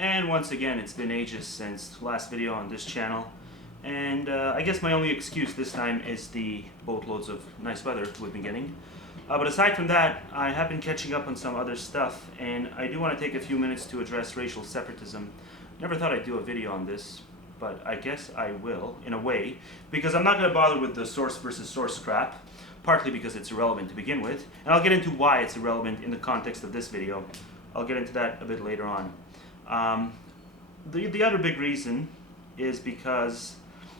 And once again, it's been ages since the last video on this channel, and I guess my only excuse this time is the boatloads of nice weather we've been getting. But aside from that, I have been catching up on some other stuff, and I do want to take a few minutes to address racial separatism. Never thought I'd do a video on this, but I guess I will, in a way, because I'm not going to bother with the source versus source crap, partly because it's irrelevant to begin with, and I'll get into why it's irrelevant in the context of this video. I'll get into that a bit later on. The other big reason is because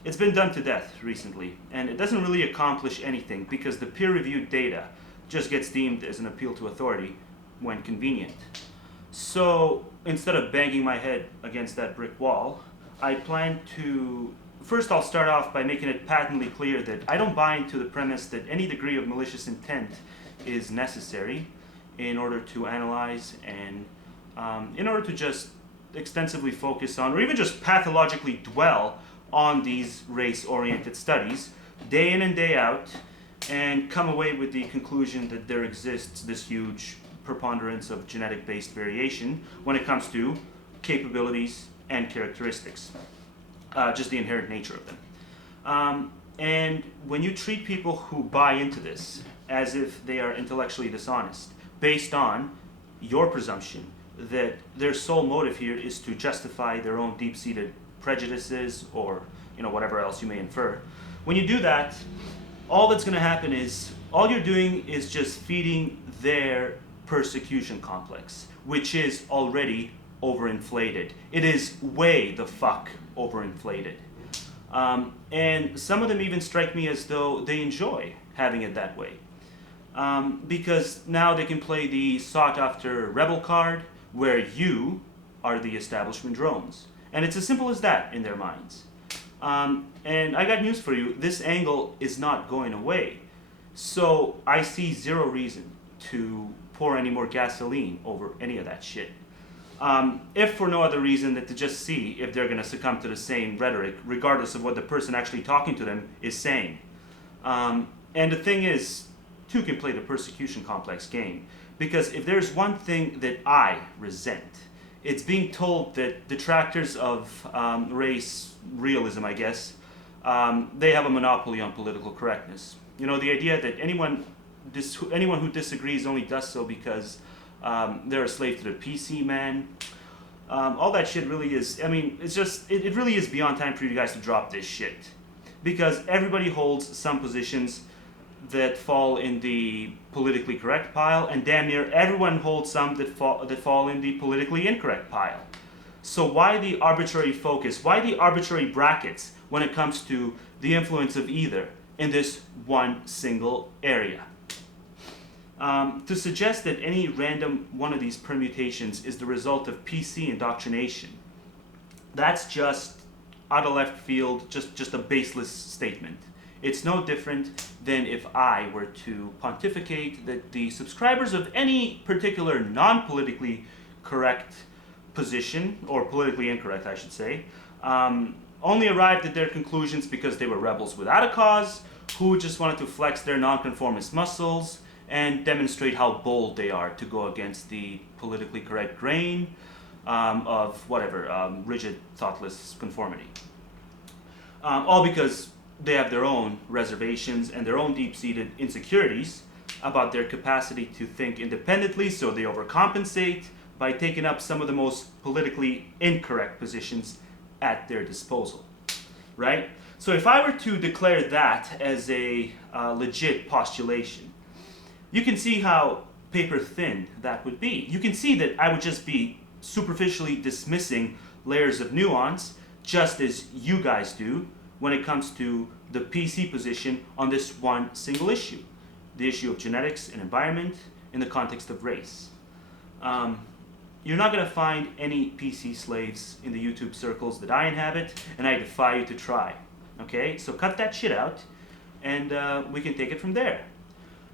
it's been done to death recently, and it doesn't really accomplish anything because the peer-reviewed data just gets deemed as an appeal to authority when convenient. So instead of banging my head against that brick wall, I plan to... First, I'll start off by making it patently clear that I don't buy into the premise that any degree of malicious intent is necessary in order to analyze and in order to just extensively focus on, or even just pathologically dwell on these race-oriented studies day in and day out and come away with the conclusion that there exists this huge preponderance of genetic-based variation when it comes to capabilities and characteristics, just the inherent nature of them. And when you treat people who buy into this as if they are intellectually dishonest, based on your presumption that their sole motive here is to justify their own deep-seated prejudices or whatever else you may infer, when you do that, all that's going to happen is all you're doing is just feeding their persecution complex, which is already overinflated. It is way the fuck overinflated. And some of them even strike me as though they enjoy having it that way. Because now they can play the sought-after rebel card where you are the establishment drones. And it's as simple as that in their minds. And I got news for you, this angle is not going away. So I see zero reason to pour any more gasoline over any of that shit. If for no other reason than to just see if they're going to succumb to the same rhetoric, regardless of what the person actually talking to them is saying. And the thing is, two can play the persecution complex game. Because if there's one thing that I resent, it's being told that detractors of race realism, I guess, they have a monopoly on political correctness. The idea that anyone who disagrees only does so because they're a slave to the PC, man. All that shit really is, it really is beyond time for you guys to drop this shit. Because everybody holds some positions that fall in the politically correct pile, and damn near everyone holds some that fall in the politically incorrect pile. So why the arbitrary focus? Why the arbitrary brackets when it comes to the influence of either in this one single area? To suggest that any random one of these permutations is the result of PC indoctrination, that's just out of left field, just a baseless statement. It's no different than if I were to pontificate that the subscribers of any particular non-politically correct position, or politically incorrect I should say, only arrived at their conclusions because they were rebels without a cause, who just wanted to flex their nonconformist muscles and demonstrate how bold they are to go against the politically correct grain of whatever, rigid, thoughtless conformity. All because they have their own reservations and their own deep-seated insecurities about their capacity to think independently, so they overcompensate by taking up some of the most politically incorrect positions at their disposal, right? So if I were to declare that as a legit postulation, you can see how paper-thin that would be. You can see that I would just be superficially dismissing layers of nuance, just as you guys do, when it comes to the PC position on this one single issue, the issue of genetics and environment in the context of race. You're not going to find any PC slaves in the YouTube circles that I inhabit, and I defy you to try. Okay, so cut that shit out, and we can take it from there.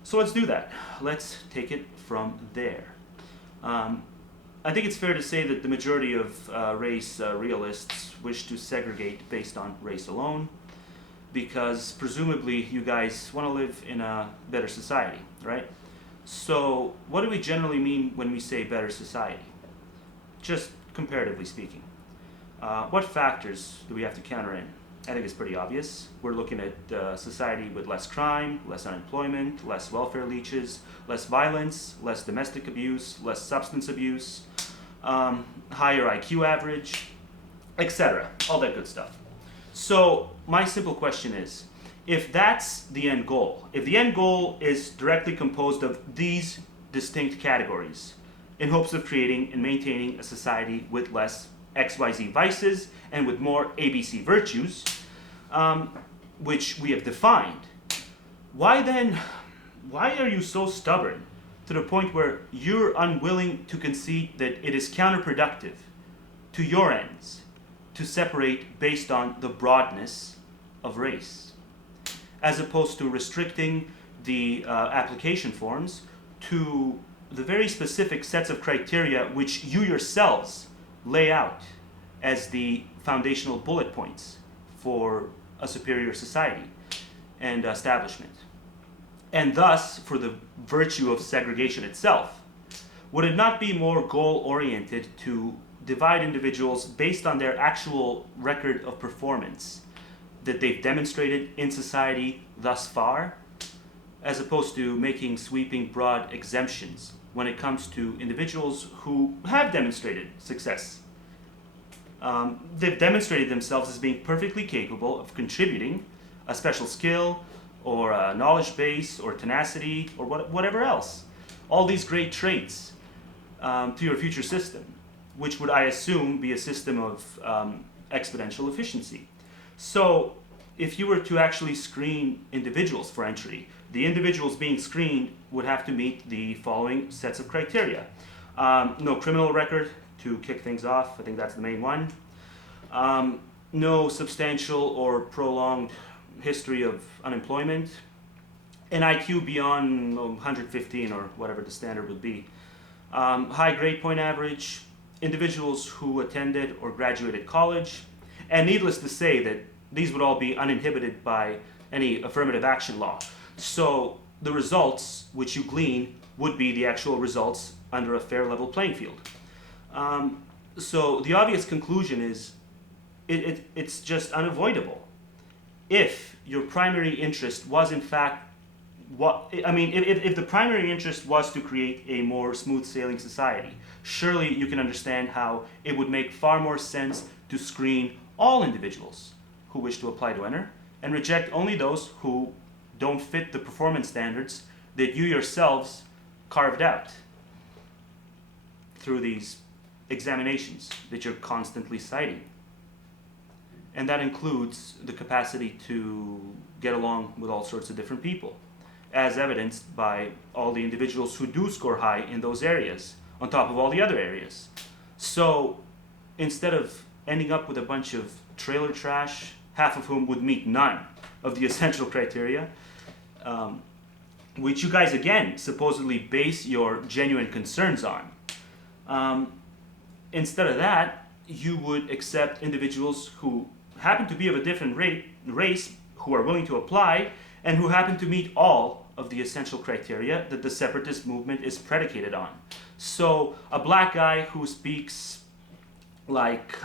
So let's do that. Let's take it from there. I think it's fair to say that the majority of race realists wish to segregate based on race alone, because presumably you guys want to live in a better society, right? So what do we generally mean when we say better society? Just comparatively speaking. What factors do we have to counter in? I think it's pretty obvious. We're looking at society with less crime, less unemployment, less welfare leeches, less violence, less domestic abuse, less substance abuse, higher IQ average, etc. All that good stuff. So my simple question is, if that's the end goal, if the end goal is directly composed of these distinct categories in hopes of creating and maintaining a society with less XYZ vices and with more ABC virtues, which we have defined, why are you so stubborn to the point where you're unwilling to concede that it is counterproductive to your ends to separate based on the broadness of race, as opposed to restricting the application forms to the very specific sets of criteria which you yourselves lay out as the foundational bullet points for a superior society and establishment, and thus for the virtue of segregation itself? Would it not be more goal-oriented to divide individuals based on their actual record of performance that they've demonstrated in society thus far, as opposed to making sweeping broad exemptions when it comes to individuals who have demonstrated success? They've demonstrated themselves as being perfectly capable of contributing a special skill or a knowledge base or tenacity or whatever else. All these great traits to your future system, which would, I assume, be a system of exponential efficiency. So if you were to actually screen individuals for entry, the individuals being screened would have to meet the following sets of criteria. No criminal record to kick things off. I think that's the main one. No substantial or prolonged history of unemployment. An IQ beyond 115 or whatever the standard would be. High grade point average. Individuals who attended or graduated college. And needless to say that these would all be uninhibited by any affirmative action law. So the results which you glean would be the actual results under a fair level playing field. So the obvious conclusion is it's just unavoidable. If your primary interest was in fact if the primary interest was to create a more smooth sailing society, surely you can understand how it would make far more sense to screen all individuals who wish to apply to enter and reject only those who don't fit the performance standards that you yourselves carved out through these examinations that you're constantly citing. And that includes the capacity to get along with all sorts of different people, as evidenced by all the individuals who do score high in those areas, on top of all the other areas. So instead of ending up with a bunch of trailer trash, half of whom would meet none of the essential criteria, which you guys, again, supposedly base your genuine concerns on, instead of that, you would accept individuals who happen to be of a different race, who are willing to apply, and who happen to meet all of the essential criteria that the separatist movement is predicated on. So a black guy who speaks like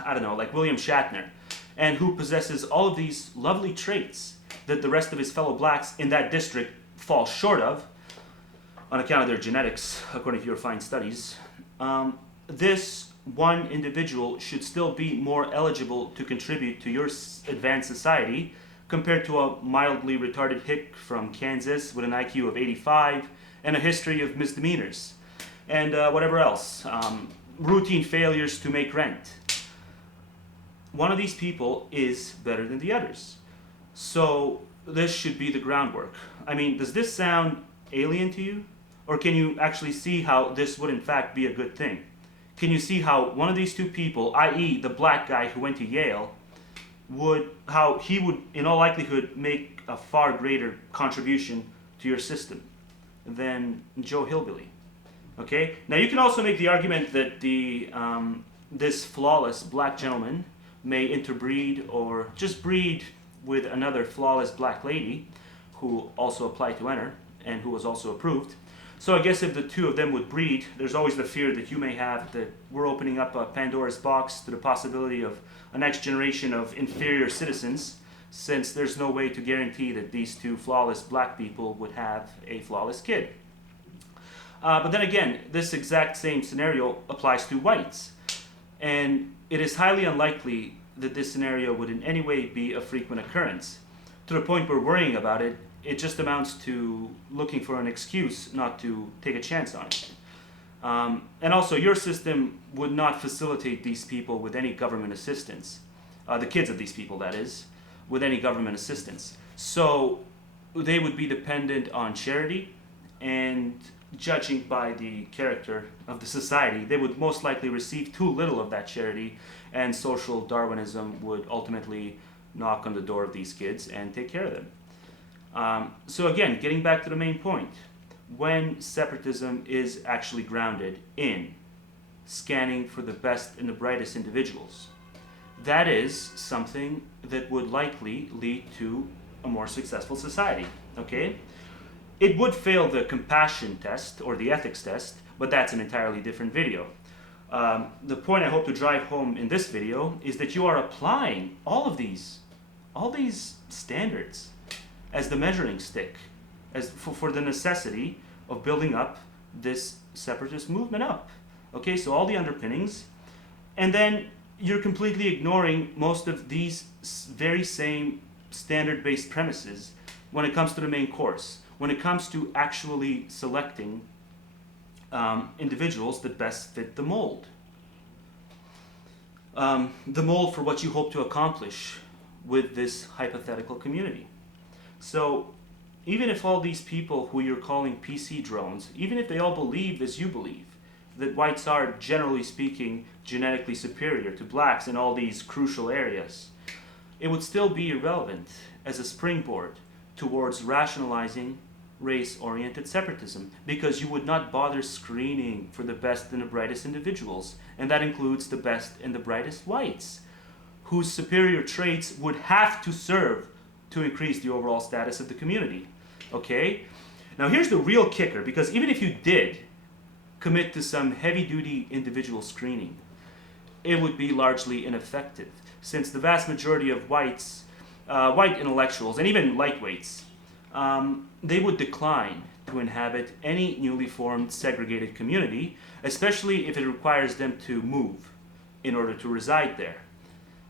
William Shatner, and who possesses all of these lovely traits that the rest of his fellow blacks in that district fall short of, on account of their genetics, according to your fine studies, this one individual should still be more eligible to contribute to your advanced society compared to a mildly retarded hick from Kansas with an IQ of 85 and a history of misdemeanors and whatever else, routine failures to make rent. One of these people is better than the others. So this should be the groundwork. I mean, does this sound alien to you? Or can you actually see how this would in fact be a good thing? Can you see how one of these two people, i.e. the black guy who went to Yale, how he would in all likelihood make a far greater contribution to your system than Joe Hillbilly? Okay? Now you can also make the argument that this flawless black gentleman may interbreed or just breed with another flawless black lady who also applied to enter and who was also approved. So I guess if the two of them would breed, there's always the fear that you may have that we're opening up a Pandora's box to the possibility of a next generation of inferior citizens, since there's no way to guarantee that these two flawless black people would have a flawless kid. But then again, this exact same scenario applies to whites. And it is highly unlikely that this scenario would in any way be a frequent occurrence. To the point where worrying about it, it just amounts to looking for an excuse not to take a chance on it. And also, your system would not facilitate these people with any government assistance. The kids of these people, that is, with any government assistance. So they would be dependent on charity, and judging by the character of the society, they would most likely receive too little of that charity, and social Darwinism would ultimately knock on the door of these kids and take care of them. So again, getting back to the main point, when separatism is actually grounded in scanning for the best and the brightest individuals, that is something that would likely lead to a more successful society, okay? It would fail the compassion test or the ethics test, but that's an entirely different video. The point I hope to drive home in this video is that you are applying all these standards as the measuring stick, as for the necessity of building up this separatist movement up. Okay, so all the underpinnings, and then you're completely ignoring most of these very same standard-based premises when it comes to the main course, when it comes to actually selecting individuals that best fit the mold. The mold for what you hope to accomplish with this hypothetical community. So even if all these people who you're calling PC drones, even if they all believe as you believe, that whites are, generally speaking, genetically superior to blacks in all these crucial areas, it would still be irrelevant as a springboard towards rationalizing race-oriented separatism, because you would not bother screening for the best and the brightest individuals, and that includes the best and the brightest whites, whose superior traits would have to serve to increase the overall status of the community. Okay? Now here's the real kicker, because even if you did commit to some heavy-duty individual screening, it would be largely ineffective, since the vast majority of whites, white intellectuals, and even lightweights, they would decline to inhabit any newly formed segregated community, especially if it requires them to move in order to reside there.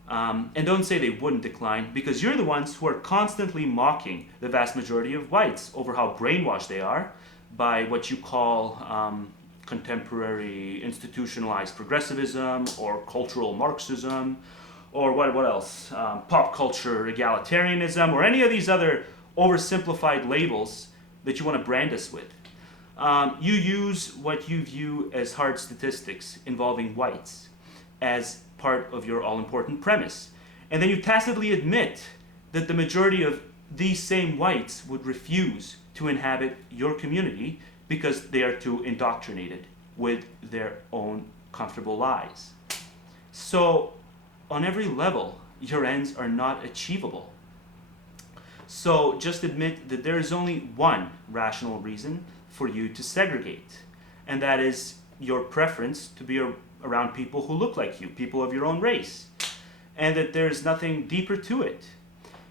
And don't say they wouldn't decline, because you're the ones who are constantly mocking the vast majority of whites over how brainwashed they are by what you call contemporary institutionalized progressivism or cultural Marxism, or what else? Pop culture egalitarianism, or any of these other oversimplified labels that you want to brand us with. You use what you view as hard statistics involving whites as part of your all-important premise. And then you tacitly admit that the majority of these same whites would refuse to inhabit your community because they are too indoctrinated with their own comfortable lies. So, on every level, your ends are not achievable. So just admit that there is only one rational reason for you to segregate, and that is your preference to be around people who look like you, people of your own race, and that there's nothing deeper to it.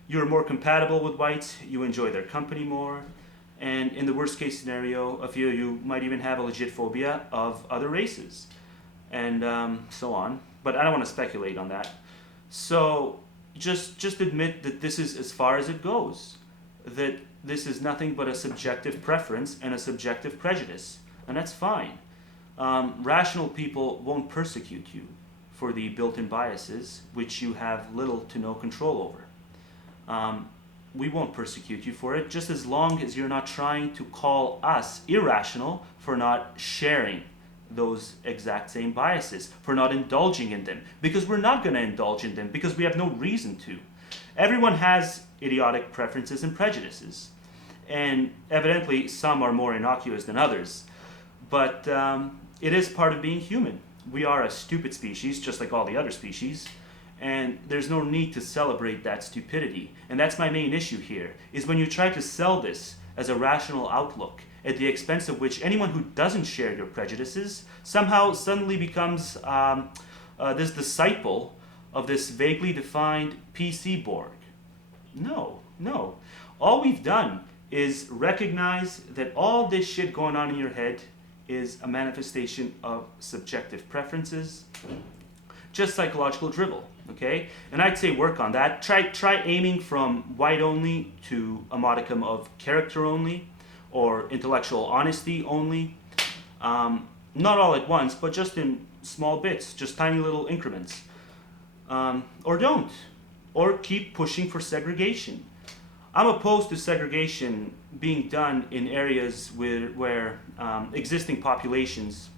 You're more compatible with whites, you enjoy their company more, and in the worst case scenario, a few of you might even have a legit phobia of other races, and so on. But I don't want to speculate on that. So just admit that this is as far as it goes, that this is nothing but a subjective preference and a subjective prejudice, and that's fine. Rational people won't persecute you for the built-in biases which you have little to no control over. We won't persecute you for it, just as long as you're not trying to call us irrational for not sharing those exact same biases, for not indulging in them, because we're not going to indulge in them, because we have no reason to. Everyone has idiotic preferences and prejudices, and evidently some are more innocuous than others, but it is part of being human. We are a stupid species, just like all the other species, and there's no need to celebrate that stupidity. And that's my main issue here, is when you try to sell this as a rational outlook, at the expense of which anyone who doesn't share your prejudices somehow suddenly becomes this disciple of this vaguely defined PC Borg. No, no. All we've done is recognize that all this shit going on in your head is a manifestation of subjective preferences, just psychological drivel, okay? And I'd say work on that. Try aiming from white only to a modicum of character only, or intellectual honesty only. Not all at once, but just in small bits, just tiny little increments. Or don't. Or keep pushing for segregation. I'm opposed to segregation being done in areas where existing populations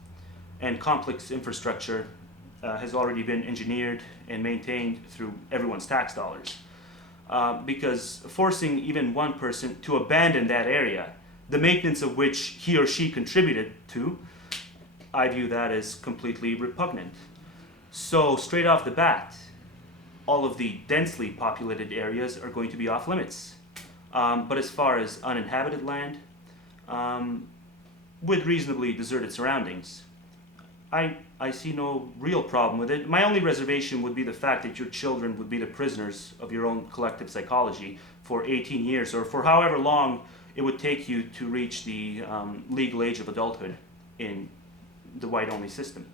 and complex infrastructure has already been engineered and maintained through everyone's tax dollars. Because forcing even one person to abandon that area, the maintenance of which he or she contributed to, I view that as completely repugnant. So straight off the bat, all of the densely populated areas are going to be off limits. But as far as uninhabited land, with reasonably deserted surroundings, I see no real problem with it. My only reservation would be the fact that your children would be the prisoners of your own collective psychology for 18 years, or for however long it would take you to reach the legal age of adulthood in the white-only system.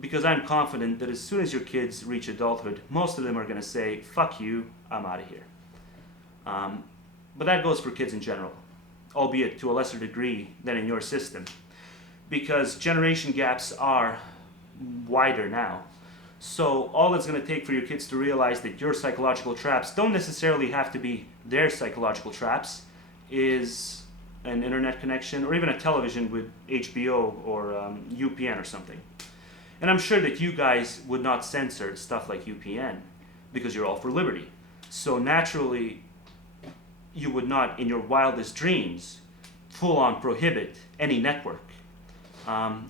Because I'm confident that as soon as your kids reach adulthood, most of them are going to say, fuck you, I'm out of here. But that goes for kids in general, albeit to a lesser degree than in your system, because generation gaps are wider now. So all it's going to take for your kids to realize that your psychological traps don't necessarily have to be their psychological traps is an internet connection, or even a television with HBO or UPN or something. And I'm sure that you guys would not censor stuff like UPN because you're all for liberty. So naturally, you would not, in your wildest dreams, full-on prohibit any network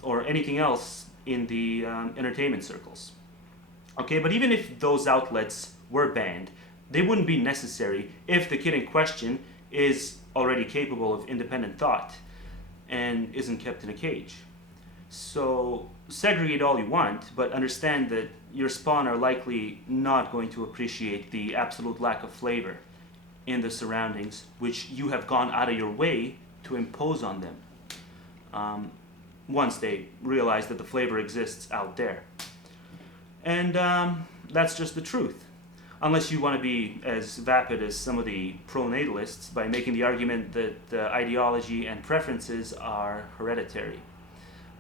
or anything else in the entertainment circles. Okay, but even if those outlets were banned, they wouldn't be necessary if the kid in question is already capable of independent thought and isn't kept in a cage. So segregate all you want, but understand that your spawn are likely not going to appreciate the absolute lack of flavor in the surroundings which you have gone out of your way to impose on them once they realize that the flavor exists out there. And that's just the truth. Unless you want to be as vapid as some of the pronatalists by making the argument that ideology and preferences are hereditary.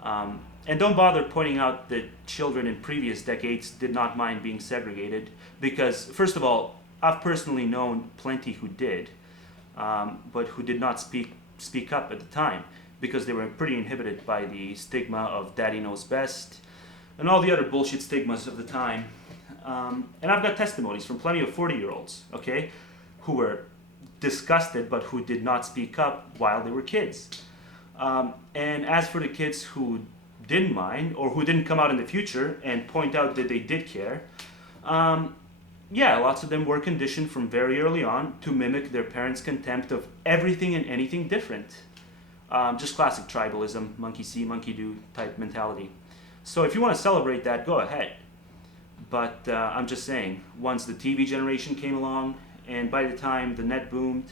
And don't bother pointing out that children in previous decades did not mind being segregated, because, first of all, I've personally known plenty who did, but who did not speak up at the time, because they were pretty inhibited by the stigma of daddy knows best, and all the other bullshit stigmas of the time. And I've got testimonies from plenty of 40-year-olds, okay, who were disgusted but who did not speak up while they were kids. And as for the kids who didn't mind, or who didn't come out in the future and point out that they did care, yeah, lots of them were conditioned from very early on to mimic their parents' contempt of everything and anything different. Just classic tribalism, monkey see, monkey do type mentality. So if you want to celebrate that, go ahead. But I'm just saying, once the TV generation came along, and by the time the net boomed,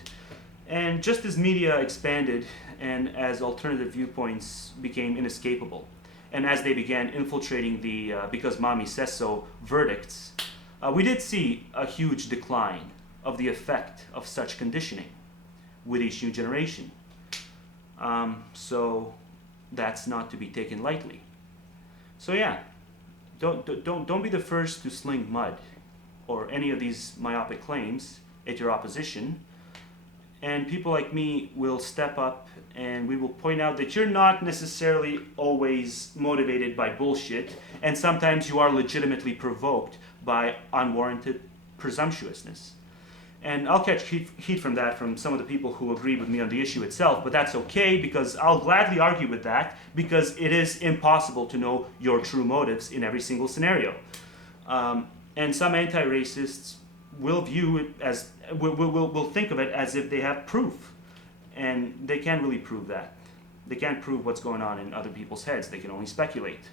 and just as media expanded, and as alternative viewpoints became inescapable, and as they began infiltrating the because mommy says so verdicts, we did see a huge decline of the effect of such conditioning with each new generation. So that's not to be taken lightly. So yeah, don't be the first to sling mud or any of these myopic claims at your opposition. And people like me will step up and we will point out that you're not necessarily always motivated by bullshit, and sometimes you are legitimately provoked by unwarranted presumptuousness. And I'll catch heat from that from some of the people who agree with me on the issue itself, but that's okay, because I'll gladly argue with that, because it is impossible to know your true motives in every single scenario. And some anti-racists will view it as, will think of it as if they have proof. and they can't really prove that. They can't prove what's going on in other people's heads. They can only speculate.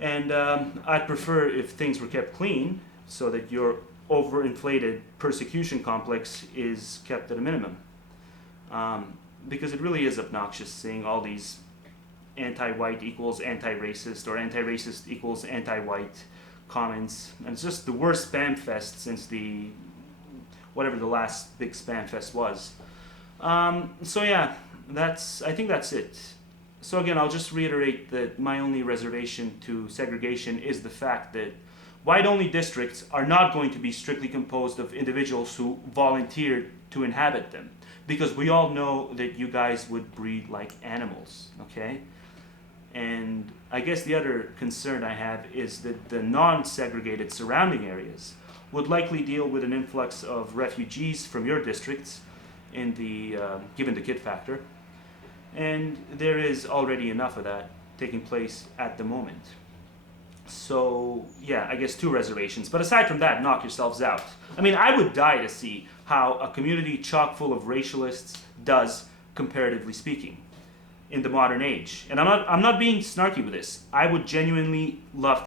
And I'd prefer if things were kept clean so that your overinflated persecution complex is kept at a minimum. Because it really is obnoxious seeing all these anti-white equals anti-racist or anti-racist equals anti-white comments. And it's just the worst spam fest since whatever the last big spam fest was. So yeah, I think that's it. So again, I'll just reiterate that my only reservation to segregation is the fact that white-only districts are not going to be strictly composed of individuals who volunteered to inhabit them, because we all know that you guys would breed like animals, okay? And I guess the other concern I have is that the non-segregated surrounding areas would likely deal with an influx of refugees from your districts in given the kid factor. And there is already enough of that taking place at the moment. So yeah, I guess 2 reservations. But aside from that, knock yourselves out. I mean, I would die to see how a community chock full of racialists does, comparatively speaking, in the modern age. And I'm not being snarky with this. I would genuinely love